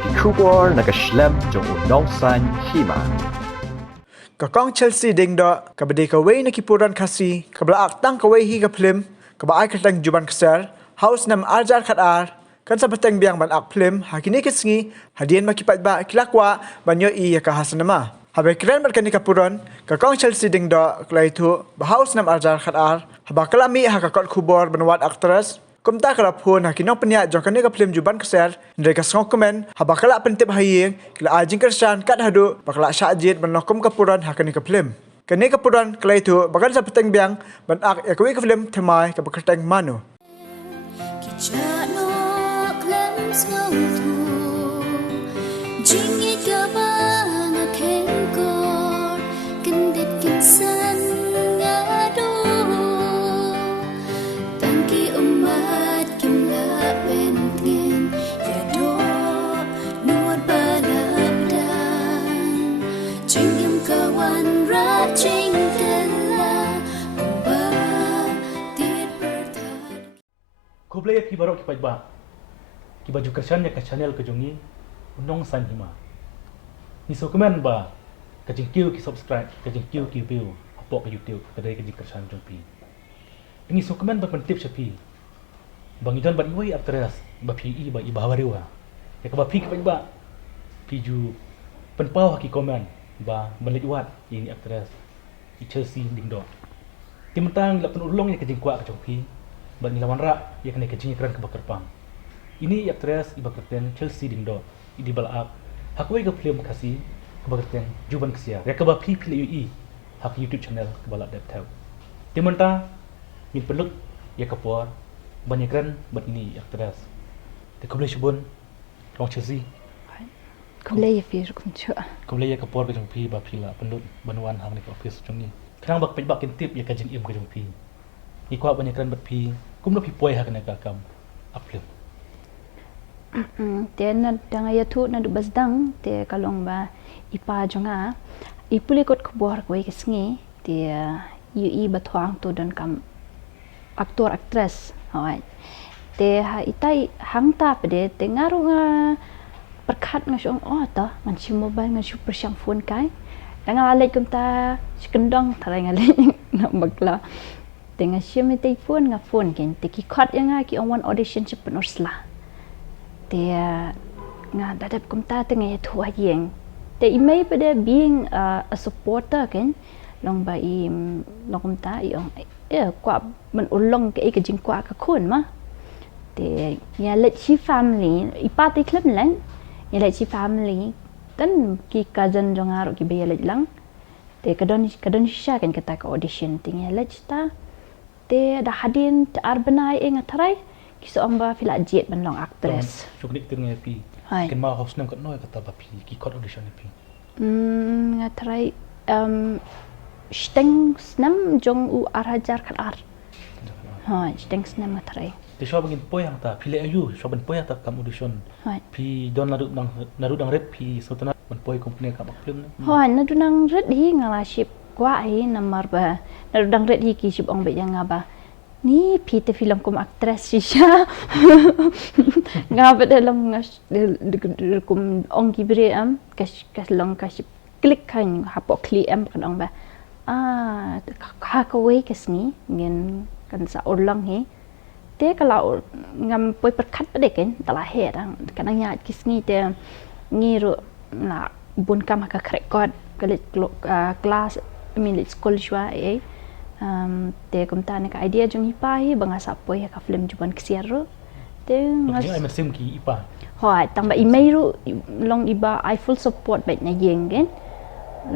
Kikubor nakaslem jong unong san Hima. Kakong Chelsey Diengdoh kabade kaway na kipuran kasi kablaak tang kaway hi kaplim kabaay katang juban kasar house nam arjar khatar kan sa batang biang ban ak plim hakini kisngi hadian makipat ba kilakwa banyo I yakahasan nama habai kren mat kani kapuran kakong Chelsey Diengdoh klai thu ba house nam arjar khatar haba kalami hakakot kubor banwat aktras kumta kala phun hakinong penya jong kani ka film juban kasar ndai ka song komen haba kala pentip hayeng kila ajing kersan kat hadu bakala syajit menokum kapuran hakani ka film kani kapuran klai thu bagan sa peteng biang ban ak yakwi ka film themai ka bakateng manu Ko play pi barok ki pajba ki baju kersan ya ka channel ke jongi unong san Hima ni so comment ba ka jingkiu ki subscribe ka jingkiu ki view apok ke YouTube ka dai ka jing kersan jong pi ini so comment ba pentip sapi bang idan ba iwai atras ba pi I ba I bawarewa ya ka ba pi ki pajba pi ju penpau ki comment ba melit wat ini atras I Chelsey Diengdoh timtang la penulong ya ka jingkwa ka jong pi ban ilawan ra ya kena kecing keran ke bakerpang ini aktris ibakerten Chelsey Diengdoh di balak hakwe ke film kasih ke bakerten juban kesia ya ke ba pi ui hak YouTube channel ke balak dep tab timenta min peluk ya ke por banyak keran ban ini aktris te koble shibun rong Chelsey koble ya pi kum chu koble ya ke por ke jong pi ba pi la pendut banwan hang ni ke office jong ni kerang bak pejbak kintip ya kajin im ke jong pi ikwa banyak keran bat pi kum no pi poi ha kana ka kam aplem te na danga ya thu na du basdang te kalong ba ipa jonga ipuli kot khbor ko ikisngi te ui bathwang to don kam aktor actress hoi te ha itai hangta pede te ngaru nga perkhat nga song ta man chi mobile nga super syang phone kai danga alai kum ta skendong tharai nga le na bagla tengah siapa telefon ngah phone kan, teki kat yang ngah wan audition cepat norslah. Dia ngah dadap kumta tengah tua yang. Dia imai pada being a supporter kan, long ba long kumta yang kuat menulung ke jing kuat ke kon mah. Dia ya let si family, ipa klub lang, ya let si family kan ki cousin jong arok ki bayar lang. Dia kadon sya kan kata ke audition tinggal let ta. Te dah hadin tar benai ngatrai kiso amba fila jet benlong aktris chuknik tung pi ken ma house nam kat noi kata ba pi ki kod audition pi ngatrai steng snam jong u arhajar kat ar steng snam ngatrai te sho bangin poi hang ta pile ayu sho ban poi ta kam audition pi don naru dang red pi sotana ban poi company ka baklum nadu nang red hi ngala ship kwa ai namar ba na dang red hi ki sip ong be yang ba ni pi te film kum aktris shisha nga ba dalam kum ong ki bre am kas long ka sip klik kan hapo kli am kan ong ba ka ka we kas ni ngen kan sa orlang hi te kalau ngam poi perkat pa de ken tala he dang kan nya kis ni te ngiru na bun kam ka record kelas milik sekolah Shuwa te kumta nak idea jong ipa hi bangasa poi ka film juban kesiar ro te ngas ai mesim ki ipa hoi tang ba email ro long iba I full support baik na yeng kan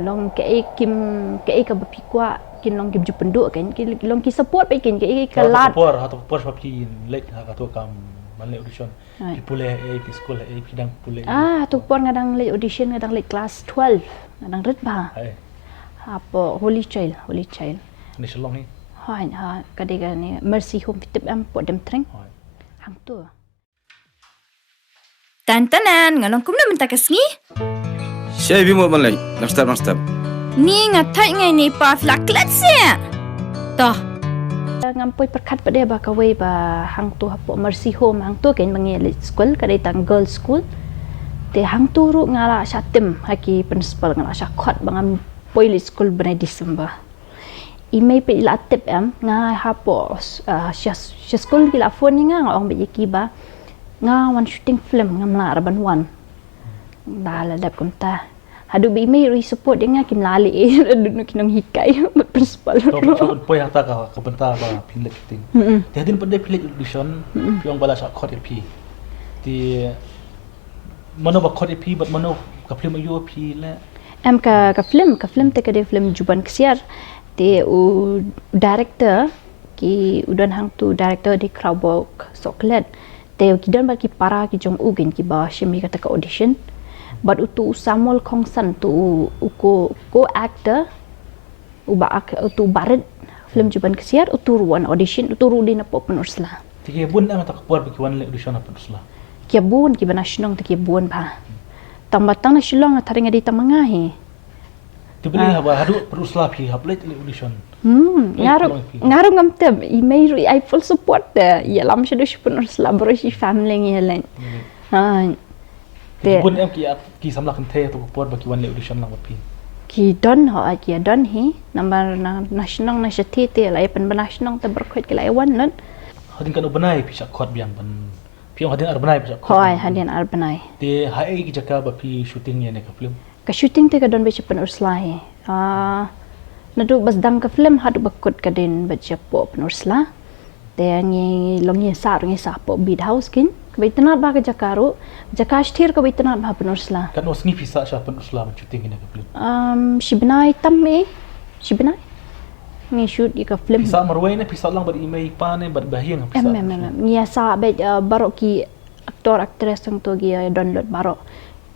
long ke ka ba pikwa kin long kim jupenduk kan long ki support baik kan ke lat por atau por papi lek ha ka to kam man le audition pule pi sekolah pidang pule tu por ngadang le audition ngadang le class 12 ngadang red ba apa holy child ni shalong ni ha kadega ni mercy home Pyndep am po dem treng hang tu tantanan ngalong kum na mentak kesngi Syai bimot malai nastap ni ngatai ngai ni pa flaklet se toh ngampoi perkat pada ba kawai ba hang tu hapo mercy home hang tu kan mangi school kadai tang girls school Te hang turu ngala syatim haki principal ngala syakot bangam poili school bena December. Email pe ila tip nga hapo sya school bila phone ni nga ong be kiba nga one shooting film ngamla raban one. Dala dap kumta. Hadu be email support dia nga kim lali dunu kinong hikai mat principal. Kau pun yang tak kau bentar ba Pyndep ting. Dia hadin pada pilih audition piong bala syakot pi. Di mana ba kod pi bat mana ka film ayu pi la. Ka film te ka de film juban kesiar te u director ki udan hang tu director di Crowbok Soklet te kidan ba ki para ki jong ugen ki ba shimi kata ka audition but utu samol kongsan tu ko actor tu baret film juban kesiar uturuan audition uturu di na pop nursla Tiga bun am tak puar bagi wan le audition apa nusla. kia bun ki bana shnong te ki bun ba tambatang na shilong taringa di tamangahi Tibeli haba hadu peruslah pi haplet le audition. Ngaru ngam te email I full support te ya lam shadu shpun slabro shi family ngi len Te bun am ki samla kan the to puar bagi wan le audition lang pi. ki don ho ki don hi number national na shati te lai pen national te berkhot ki lai wan nan Hadin kan ubanai pi syakot biang ban. Piong hadin arbanai pi syakot. hoi hadian arbanai Te hai ki jaka ba pi shooting ni ka film. ka shooting te ka don be shpun ursla hi nadu bas dang ka film hadu bakut ka din ba chapo penursla te ngi longi sa po bid house kin kabitna ba ka jakaru jakashthir kabitna ba penursla Kan os ni pisa sya pen usla shooting ni ka film. Shibnai tamme Shibnai ni shoot ika film Pisa marwai ni pisa lang bar email pa ni bar bahiang pisa. Nia sa bet barok ki aktor aktris tong to gi download barok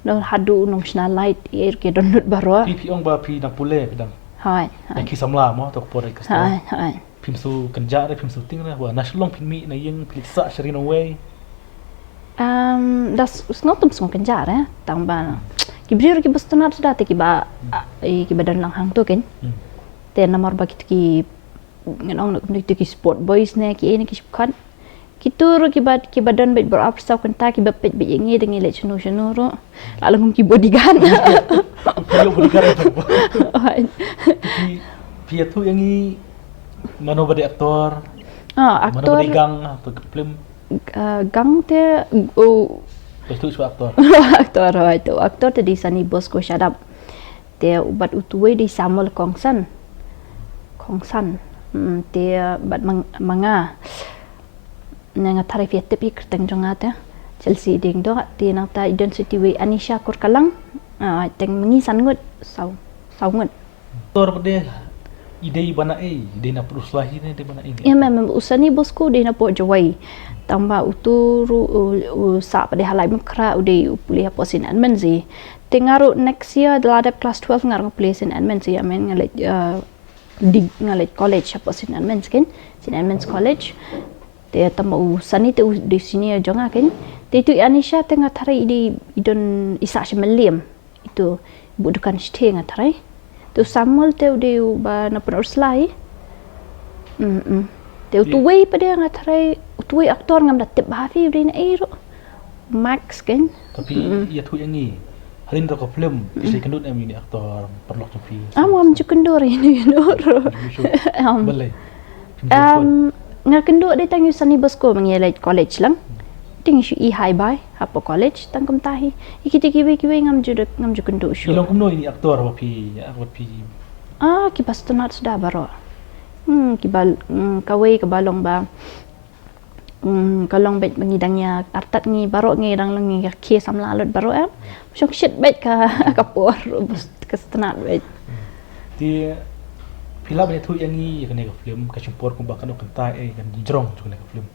no hadu nong shna light air ki download barok Pi piong ba pi nang pule pedang. hai Yang ki samla mo to por ka sto. hai Film su kenja re film shooting re wa naslong pin mi na yang pilisa sharin away. das snotum song kenjar tang ba ki brir ki bastuna sudah te ki ba ki badan lang hang to ken te namar ba ki nganong nak ki sport boys ne ki ni ki kan kitur ki badan bet ber apsa kan ta ki bepet be yengi dengan le chunu chunu ro lalu ngum ki bodyguard Piong bodyguard tu. Pi tu yang ni mano bade aktor. Mano aktor bade gang atau film. gang te Betul tu aktor. aktor itu aktor te di sani bosco shadap te ubat utuwe di samol kongsan te bat manga nga thare fiat pi kerteng jongata Chelsey Diengdoh ti nang ta identity we Anisha kur kalang teng mengi sangut saungut Aktor bade ide bana ide na peruslahi ni de bana ini. ya memang usani bosku di na po jawai tamba uturu sa pada halai mukra ude kuliah posin admenzi tengaru next year daladap class 12 ngarang place in admenzi amen ngalet di ngalet college posin admenz ken sin admenz college te tamba usani te di sini jonga ken te itu Anisha tengah tarai di idon isa shemeliam itu budukan stay ngatarai tu samol te ude ba na penuslai te utuway pada ngatarai utuway aktor ngam datip hafi ude na ero max kan Tapi ia tu yang ni. Halin tak film bisa kendut ini aktor perlok tu pi. am jukendur ini nur Boleh. nga kenduk dia tang usani bosko mengelai college lang ting shu I high by apa college tang kum tahi ikiti kiwe ngam jukenduk shu Ilong kumno ini aktor apa pi ki pastonat sudah baro kibal kawai kebalong ba kalong bet mengidangnya artat ni baro ngidang lengi ki samla alut baro syok shit bet ka kapor kestenat bet Di film ni tu yang ni kan ke film ka chumpor ko bakan kan ta kan jrong tu kan ke film.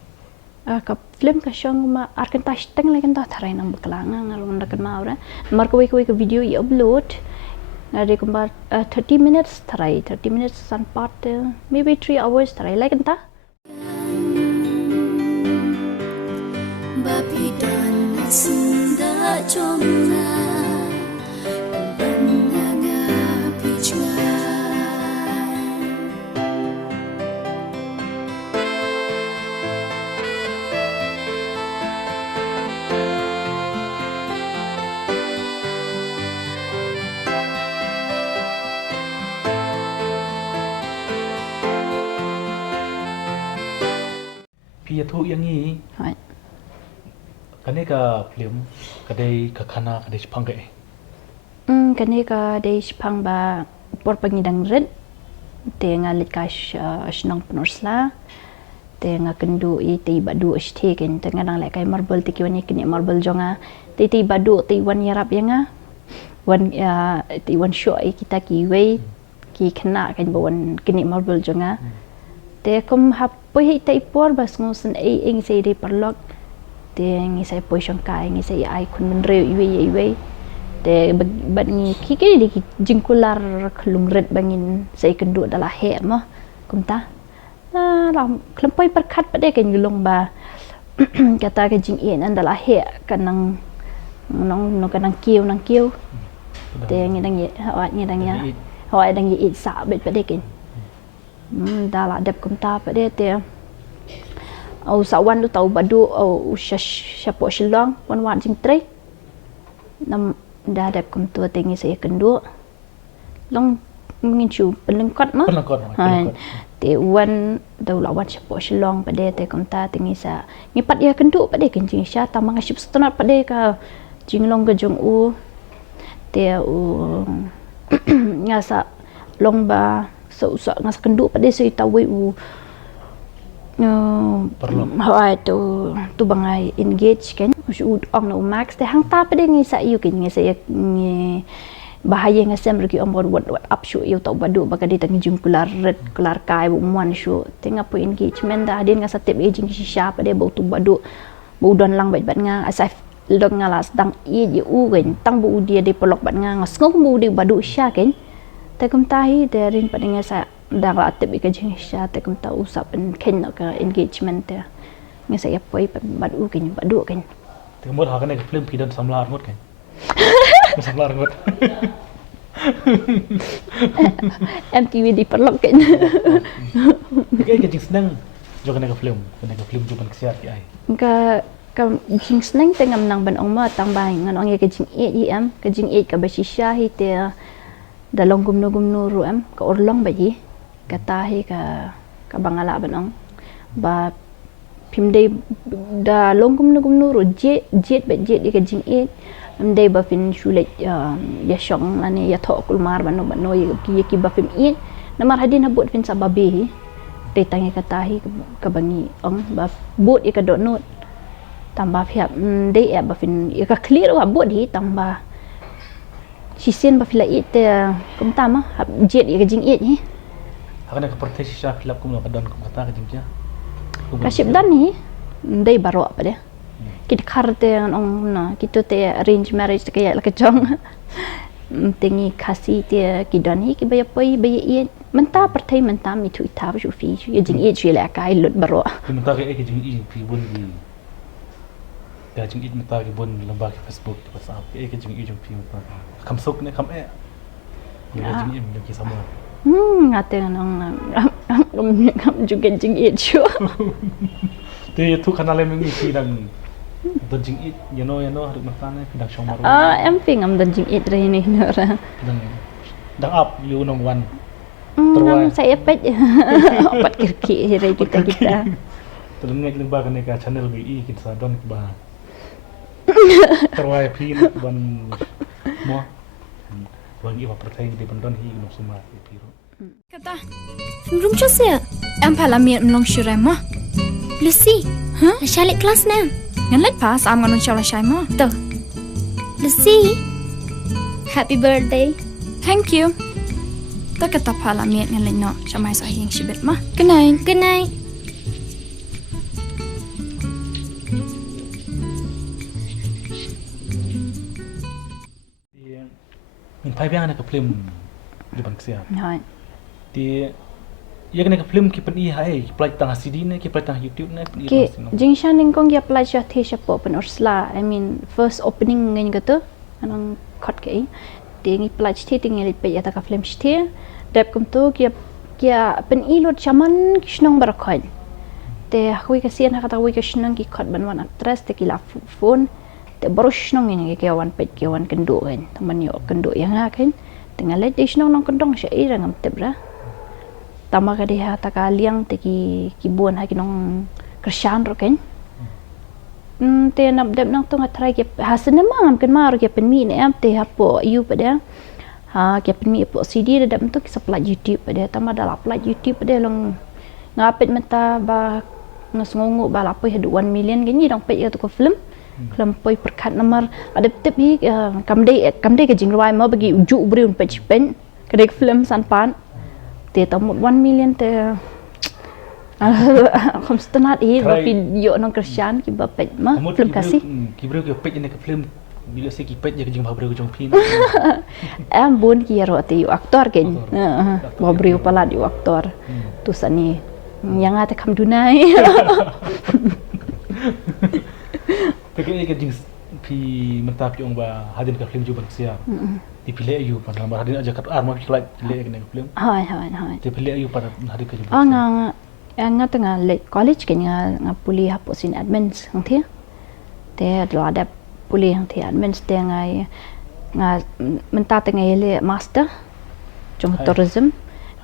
ka film ka syong ma arkan ta steng lagi ta tharai nang beklanga ngalung ndak maura mar ko ke video I upload ngade kumbar 30 minutes tharai 30 minutes san part maybe 3 hours tharai lagi ta Bapi dan senda jomna Benanga pijuan pia thu yang ni. Hai. Kan ni ka film kadai ka khana kadai chpang ke. Kan ni ka dei Jepang ba por pangidang red. Te ngalit ka shnong penursla. Te ngakendu I te badu ishte ken te ngadang lek kai marble te kiwani kini marble jonga. Te badu te wan yarap yanga. Wan te wan show kita kiwei ki kena kan bawan kini marble jonga. Te kum hapoi te por bas ngusen ing sei de perlok. Te ngi sai poi shangkai ngi sai ai kun men reu iwe. Te bat ngi kiki di jingkular klung red bangin sai kendu dalah he mah kumta. Lam klempoi perkat pada kan gulung ba kata ke jing in andalah he kanang nong kanang kiu te ngi dang ye hawat ngi dang ya hawat dang ye it sa bet pada kan dalah dep kumta pada te au sawan lu tau badu au syapo shilong wan jing Treh nam dah dep kumtu te ngi saya kendu long mungkin cu pelengkot mah te wan dau lawan syapo shilong pada te kumta tingi sa ngipat ya kendu pada kencing sya tamang asyip setonat pada ka jinglong ke jong u te ngasa long ba so ngasa kendu pada so tawi u hawai tu bangai engage kan usud ong no max te hang ta pada ngi sa yu kin ngi saya ngi bahaya ngasem regi ombor wat up show yu tau badu baka di tangi jingkular red kular kai bu muan show tenga po engagement dah din ngasa tip aging shisha pada bau tu badu bau don lang bat nga asai long ngalas dang i di u gen tang bu dia di pelok bat nga ngos ngok bu di badu sha ken te kum tahi derin pada ngasa dang la tip ke jing sha te kum ta usap pen ken ka engagement te ngasa ya poi badu ken badu ken te mod ha kan ni film pidan samla mod kan. Samla ngot. MTV di perlok kan. Ke jing senang jo kan film juban kesiat ki ai. Ka jing senang tengam nang ban ong ma tang bai ngan ong ye ke jing e am ke jing e ka basisha hi te dalong gumno ru am ka orlong ba ji kata hi ka bangala ban ong ba Pyndep da long gumno ru jet di ka jing e amdai ba fin shulet ya shong lani ya tho kulmar bano ki ba fim in namar hadin habut fin sababi te tangi katahi ka bangi ong ba but ka dot note tamba phiap dei ba fin ka clear wa but hi tamba sisen ba fila it kum tama jet ka jing it hi Akan ka proteksi sya filap kum ka don kum kata ka jing ja. Kasip dan ni dei baro apa dia kita karte ong na kita te arrange marriage te kaya la kejong tingi kasi te kidani ki baya poi baya i menta pertai menta mi tu ita su fi ye jing i chile kai lut baro Menta ke jing i pi bun di. Ya jing i menta ke bun lamba ke Facebook ke WhatsApp ke jing i jing pi menta. Kam sok ne kam e. Ya jing i mi ki sama. ngate ngam juga jing i chu Te tu kanal mengi ki dang don jing i you know harus mata ne pidang shong maru. em ping am dan jing i re ni nora Dang up you nong one. ngam saya pet pat kirki re kita Terus ngek lemba kan ka channel bi i kita don ba. Terwai pi ban mo. Wan i ba pertai di bandon hi no suma pi ro. Kata, belum Chelsey. Em parlament melong syurem mah. Lucy, Charlotte kelas na. Ngan let pas am ngan Charlotte syai mah. Tu. Lucy, happy birthday. Thank you. Ta kata parlament ngan let no, samai sa hing sibet mah. Good night. Good night. Min pai biang na ka film juban kesiat. hai Ti ya kan ka film ki pen i hai play tang CD ne ki play tang YouTube ne ki jing shan ning kong ya apply cha the shapo pen orsla I mean first opening ngai gato anong khot ke ti ngi apply thi ti ngi pe ya ta ka film thi dep kum to ki pen i lot chaman kishnong barakhoi te hui ka sian ha ka ta hui ka shnang ki khot ban wan actress te ki la phone te barush nong ngi ke wan pet ke wan kendo kan taman yo kendo yang ha kan tengah let di shnong nong kendong sha i rangam tebra tama ka dia ta ka liang te ki bon ha ki nong Krishan ro kan. Te nak dep nang tu ngatrai ke hasan mang kan mar ke penmi ne am te hapo you pada ke penmi po CD dep tu ke supply YouTube pada tama dah apply YouTube pada long ngapit mata ba ngasngongo ba lapoi hadu 1 million gini dong pe tu ko film poi perkat Namar ada tip hi kamdei ke jingruai mau bagi ujuk briun pe pen kedek film sanpan te tamu 1 million te kom stanat video nong Krishan ki ba pej ma film kasih Kibreu ke pej ni ke film bila se ki pej je ke jing babreu ke jong pin. Am bun ki ro te aktor ken. Babreu pala di aktor. Tu sani yang ate kam dunai. Pekek ke jing pi mentap jong ba hadin ke film juban sia. Dipilih ayu pada Namar hadin aja kat arma pilih pilih ke film. Hai. Dipilih ayu pada hadin ke juban. Nga tengah late college ke nga puli hapo sin admins ang thia. Te ada puli ang thia admins te nga menta tengah le master jong tourism.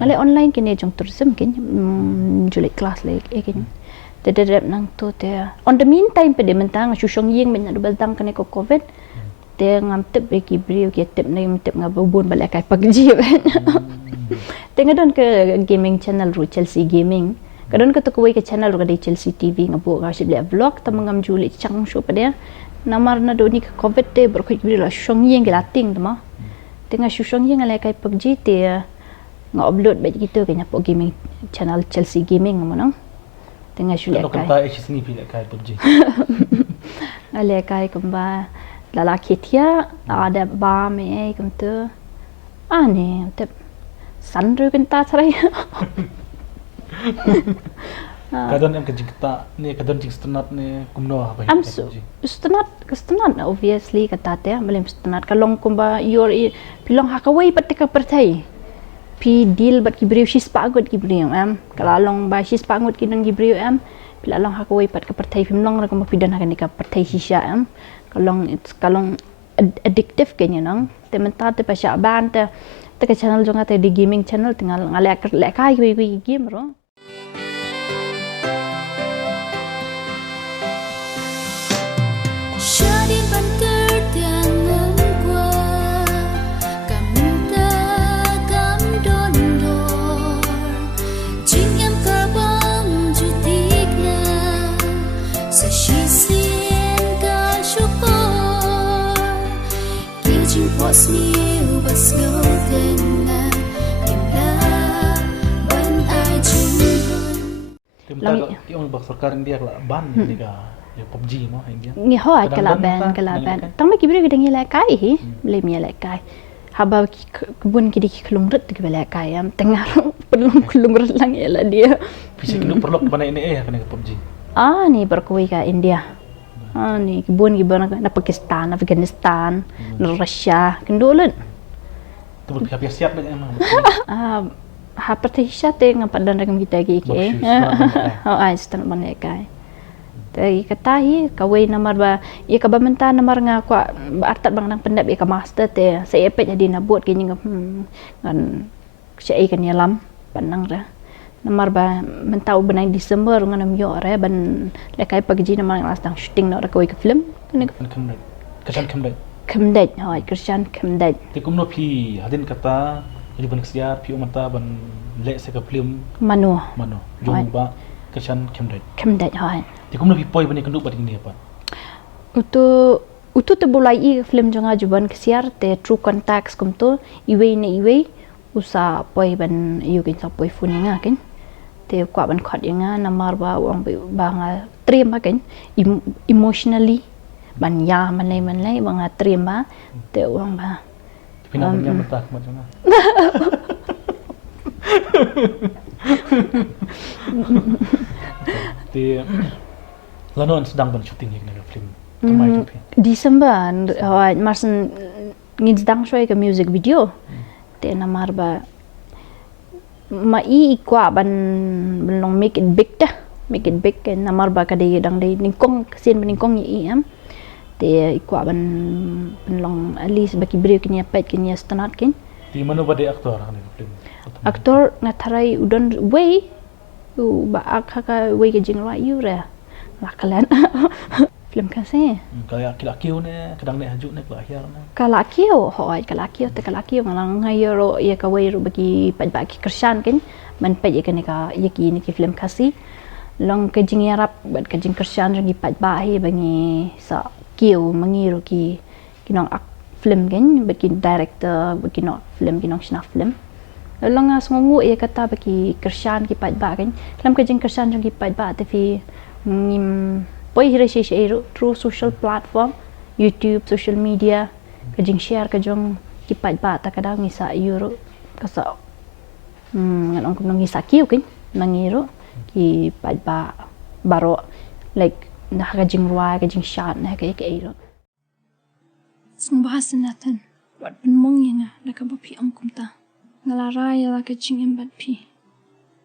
Ngale online kini jong tourism kin julik kelas le kin. Te dedep nang tu te on the meantime pe de menta nga susong ying men adu baltang kene ko covid. Te ngam tip beki brio ke tip na tip nga bubun balik kai pagji ben. Te ngadon ke gaming channel ru Chelsey gaming. Kadon ka tukuway ke channel ru ka Chelsey TV nga bu ka sibla vlog ta mangam juli chang show pa dia. Namar na do ni ka covid te bro ko brio la susong ying ke lating tama. Te nga susong ying ala kai pagji te nga upload ba gitu kanya po gaming channel Chelsey gaming mo nang. Te nga sule kai. Kata ishi sini pilih kai pagji. Ale kai kamba lalaki dia ada ba me kum tu ane te sandru kenta sarai Kadon em ke jingta ni kadon jing stenat ni kumno apa am stenat obviously kata te belum stenat kalong kumba your pilong hakawai patika pertai pi deal bat kibriu sis pagut kibriu am kalalong ba sis pagut kinang kibriu am pilalong hakawai pat ka pertai pimlong ra kumba pidan hakan ka pertai sisya am kalong addictive kenya nang te menta te pasya ban te ke channel jonga te di gaming channel tinggal ngalek kai game ro. Jadi banter dengan gua, kaminta kam dondor, jingam kabang jutikna, sesisien ka syukur, kijing pos miu bas ngotena, kimla ban ajun. Timta ki on bak sarkar India la ban ni ka ya PUBG mo India. Ni hoat kala ban. Tang me kibri gedang ila kai hi, le mi ila kai. Haba kebun kidi kelungret ke bela kai am tengah pelung kelungret lang ila dia. Bisa kinu perlu mana ini kena PUBG. Ni berkuai ka India. Ni kebun na Pakistan, Afghanistan, na Russia, kendolen. Tu berpihak siap banyak emang. Ha pertisya te ngapadan rakam kita gi ke. Ai stan mana kai. Tapi kata kawai Namar ba ia ka bamenta Namar nga kwa artat bang nang Pyndep ia ka master te sa epet jadi na buat kini ngan syai kan yalam panang ra Namar ba mentau benai Disember ngan yo re ban lekai pagi Namar ngas tang shooting na ra kawai ka film Kesan kemdej hoi Krishan kemdej ti kumno pi hadin kata jadi ban ksiar pi umata ban le se ka film mano jong ba kesan kemdej hoi ti kumno pi poi bani kenduk bading ni apa utu te bulai film jonga juban kesiar te true contacts kum tu iwe usa poi ban yu kin sa poi funinga kin te kwa ban khot yanga Namar ba wang ba nga trem ba kin emotionally ban ya man lai bang trem ba te wang ba pinang yang betak macam mana ti lanon sedang ban shooting ni film Disember marsen ngin sedang show ke music video te Namar ba mai kwa ban long make it big kan Namar ba ka de dang de ningkong sin ningkong i am te kwa ban long at least baki break kinya pet kinya stanat kin ti mano ba de aktor ni film aktor nga tharai udon way ba ka we ke jing right you re la kalan film kasi Kaya kilakiw ne kadang ne hajuk ne kelahir ne. kalakio hoi kalakio te kalakio ngalang ngayro ya ka we ro bagi ba ki kersan kan man pa ya kan ka ya ki ni ki film kasi long ke jing yarap bat ke jing kersan ri ba hi bangi sa kiu mangiro ki kinong ak film kan bagi director bagi no film kinong sna film long as ngongu ya kata bagi kersan ki ba kan lam ke jing kersan ri ba te fi ngim poi hira shi through social platform YouTube social media kajing share kajong kipat ba ta kadang ngisa euro kasa ngalong kum ngisa kiu kin nangiro ki pat ba baro like nah kajing ruai kajing shot nah kay euro Sung bahasa natin. Wat penmong yana laka bapi angkum ta. Ngalaray la kajing embat pi.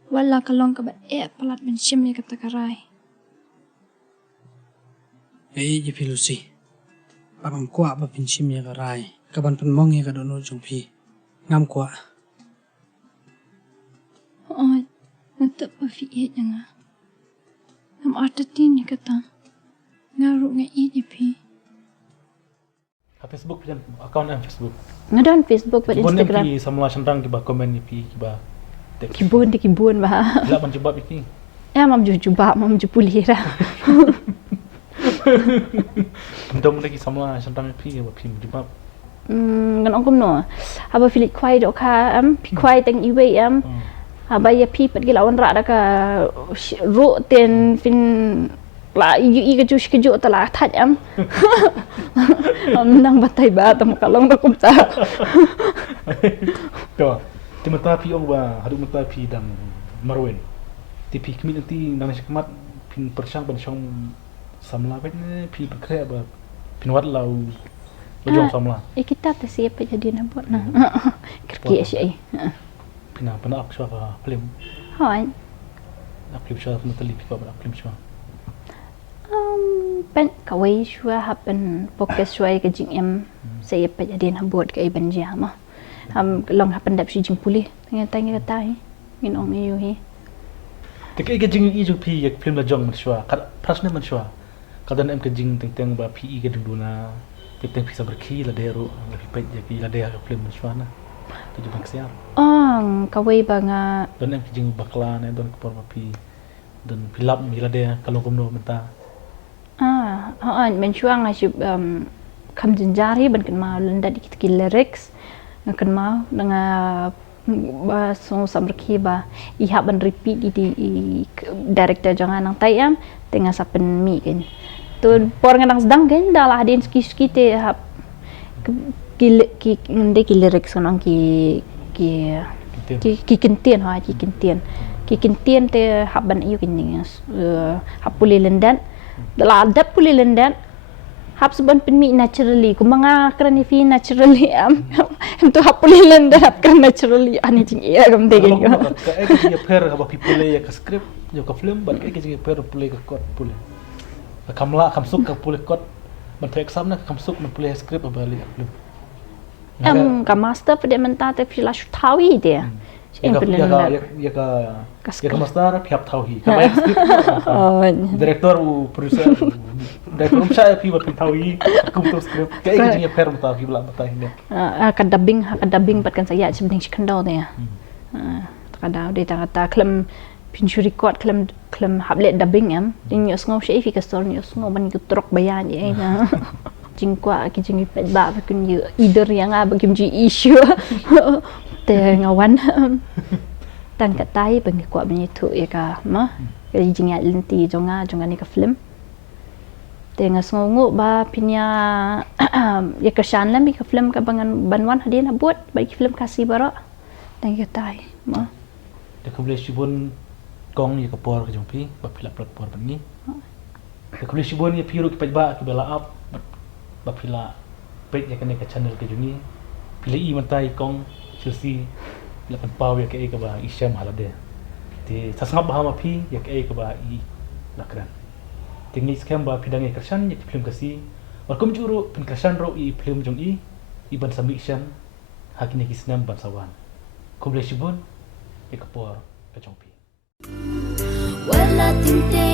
Wala kalong kabat palat ben shim ya kata karay. Ji Lucy. Parang kuat ba pinchim ya karay. Kaban penmong ya kadono jong pi. Ngam kuat. Oh, nanti pa fi nga. Nam artatin ya kata. Ngaru nga pi. Facebook pian account am Facebook. ngadon Facebook bat Instagram. Instagram Ki samla sandang ki ba komen ni pi ki ba. kibun ba La man jebab iki. ya mam juba mam jupulira Ndom lagi samla sandang pi ba pi jebab. ngan ongkom no aba filit kwai do ka pi kwai teng iwe aba ya pi pat gilawan ra da ka ro ten fin la i ka jush ke jo ta la that nang batai ba tam kalong da kum ta To, ti mata pi ong ba hadu mata pi dang marwen. Ti pi kmi nanti nang sikmat pin persang ban song samla bet ne pi kre ba pin wat lau bajong samla. kita ta siapa jadi nabot na kerki asy Pina pana ak swa ka film. hoi Ak film swa na tali pi ka ba ak film swa. pen kawai shua happen focus shua ke jing em saya pa jadi nabot ke iban jama long happen dap shi Jingpule tanya kata hi min ong yu hi Te ke jing i ju pi yak film la jong man swa. Kad prasne man swa. Kadan em ke jing teng teng ba pi ke duna. Ke teng pi sabar ki la dero la pi pet yak la dero film man swa na. Tu ju bang siar. kawai ba nga Don em ke jing bakla ne don ko pa pi. Don pilap mi la dero kalau komno menta. men shua nga shi kam jinjari ban kan ma lenda dikit ki lyrics kan ma nga ba so sabrki ba I ban repeat di director jangan nang tayam tengah sapen mi kan tu por ngang sedang kan dalah din ski te hap ki ngende ki lyrics nang ki kentien ki kentien te hap ban iu kin hap puli lendan dalah adap puli lendan hap seban penmi naturally kumanga kerana fi naturally tu hap puli lendan hap kerana naturally ani jing ia gam de gen Ka ek je per ka ba people ya ka script yo ka film ban ek je per pule ka kot pule. Ka kamla kam suk ka pule kot man tek sam na kam suk man pule script ba li film. ka master pada menta te pila shutawi dia Ya ka master piap tau hi. Ka ba script. Director u producer director saya pi ba pi tau hi kum tu script. Ka ek je per mata hi bla mata hi. ka dubbing pat kan saya sebenarnya skandal dia kada dia kata klem pinchu record klem hablet dubbing din yo sngo shi fi ka store yo sngo ban ku trok bayan ye na jingkwa ki jingi pet ba kun yo either yang bagim ji issue te ngawan tan katai bang kwa bani tu ya ka ma ka jingi lenti jonga ni ka film te ngasngo ba pinya ya kesan lam ka film ka bangan banwan hadin abot bagi film kasih baro tan katai ma De ko boleh sibun kong ya ka por ka jong pi ba pila plot por ban ni. De ko boleh sibun ya piru ki ba ki bala up ba pila pet ya ka ne ka channel ka jungi. Pila I mantai kong Chelsey la pan pau ya ka e ka ba isham halade. Te sasngap ba ma pi ya ka e ka ba I lakran. Tingni skam ba pidang ya kersan ya film kasi. War kum juru pin kersan ro I film jong I ban submission hakini kisnam ban sawan. Ko boleh sibun ya ka por ka jong pi. Wala ting ting